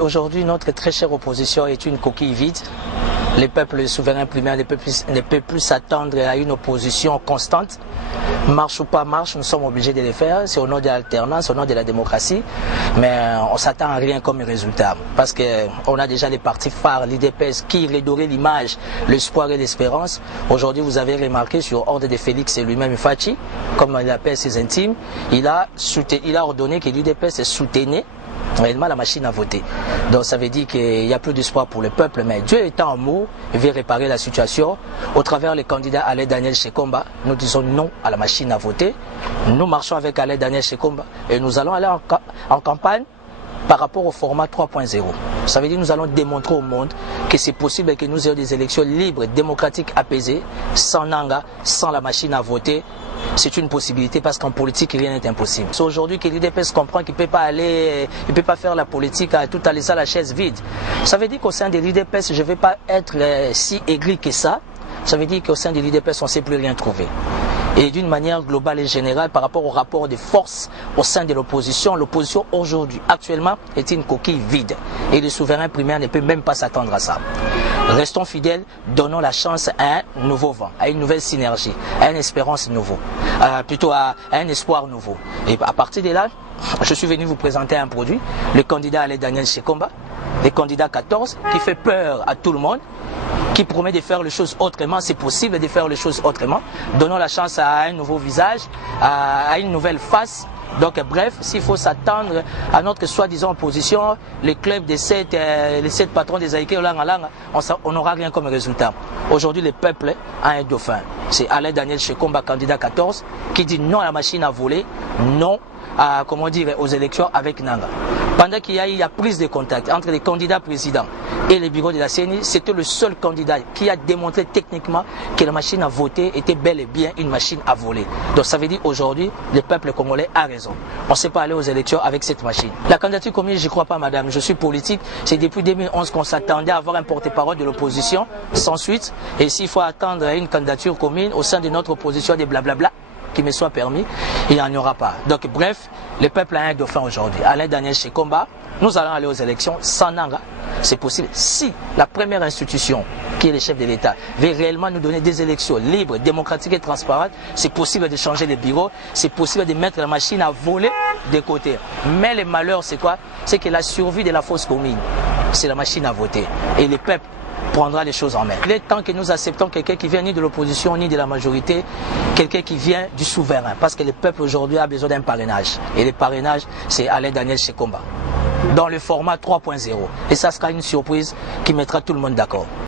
Aujourd'hui, notre très chère opposition est une coquille vide. Les peuples souverains primaires ne peuvent plus s'attendre à une opposition constante. Marche ou pas marche, nous sommes obligés de le faire. C'est au nom de l'alternance, au nom de la démocratie. Mais on s'attend à rien comme résultat. Parce qu'on a déjà les partis phares, l'IDPS, qui redorait l'image, l'espoir et l'espérance. Aujourd'hui, vous avez remarqué sur ordre de Félix et lui-même Fachi, comme il appelle ses intimes, il a ordonné que l'IDPS soutenait réellement la machine à voter. Donc ça veut dire qu'il n'y a plus d'espoir pour le peuple, mais Dieu étant en amour, il veut réparer la situation. Au travers les candidats Alain Daniel Shekomba, nous disons non à la machine à voter. Nous marchons avec Alain Daniel Shekomba et nous allons aller en campagne par rapport au format 3.0. Ça veut dire que nous allons démontrer au monde que c'est possible que nous ayons des élections libres, démocratiques, apaisées, sans nanga, sans la machine à voter. C'est une possibilité parce qu'en politique, rien n'est impossible. C'est aujourd'hui que l'IDPS comprend qu'il ne peut pas aller, il peut pas faire la politique à tout à laisser la chaise vide. Ça veut dire qu'au sein de l'IDPS, je ne vais pas être si aigri que ça. Ça veut dire qu'au sein de l'IDPS, on ne sait plus rien trouver. Et d'une manière globale et générale, par rapport au rapport de force au sein de l'opposition aujourd'hui, actuellement, est une coquille vide. Et les souverains primaires ne peuvent même pas s'attendre à ça. Restons fidèles, donnons la chance à un nouveau vent, à une nouvelle synergie, à une espérance nouveau, plutôt à un espoir nouveau. Et à partir de là, je suis venu vous présenter un produit, le candidat Alain Daniel Shekomba, le candidat 14, qui fait peur à tout le monde, qui promet de faire les choses autrement. C'est possible de faire les choses autrement. Donnons la chance à un nouveau visage, à une nouvelle face. Donc bref, s'il faut s'attendre à notre soi-disant opposition, les clubs les 7 patrons des Aïké, on n'aura rien comme résultat. Aujourd'hui, le peuple a un dauphin. C'est Alain Daniel Shekomba, candidat 14, qui dit non à la machine à voler, non à, comment dire, aux élections avec Nanga. Pendant qu'il y a prise de contact entre les candidats présidents et les bureaux de la CENI, c'était le seul candidat qui a démontré techniquement que la machine à voter était bel et bien une machine à voler. Donc ça veut dire aujourd'hui, le peuple congolais a raison. On ne sait pas aller aux élections avec cette machine. La candidature commune, je ne crois pas, madame. Je suis politique. C'est depuis 2011 qu'on s'attendait à avoir un porte-parole de l'opposition, sans suite. Et s'il faut attendre une candidature commune au sein de notre opposition, des blablabla, qui me soit permis, il n'y en aura pas. Donc bref, le peuple a un dauphin aujourd'hui. Alain Daniel Shekomba, nous allons aller aux élections sans nanga. C'est possible si la première institution, qui est le chef de l'État, veut réellement nous donner des élections libres, démocratiques et transparentes. C'est possible de changer les bureaux, c'est possible de mettre la machine à voler de côté. Mais le malheur, c'est quoi? C'est que la survie de la fausse commune, c'est la machine à voter. Et le peuple prendra les choses en main. Il est temps que nous acceptons quelqu'un qui vient ni de l'opposition ni de la majorité, quelqu'un qui vient du souverain. Parce que le peuple aujourd'hui a besoin d'un parrainage. Et le parrainage, c'est Alain Daniel Shekomba, dans le format 3.0. Et ça sera une surprise qui mettra tout le monde d'accord.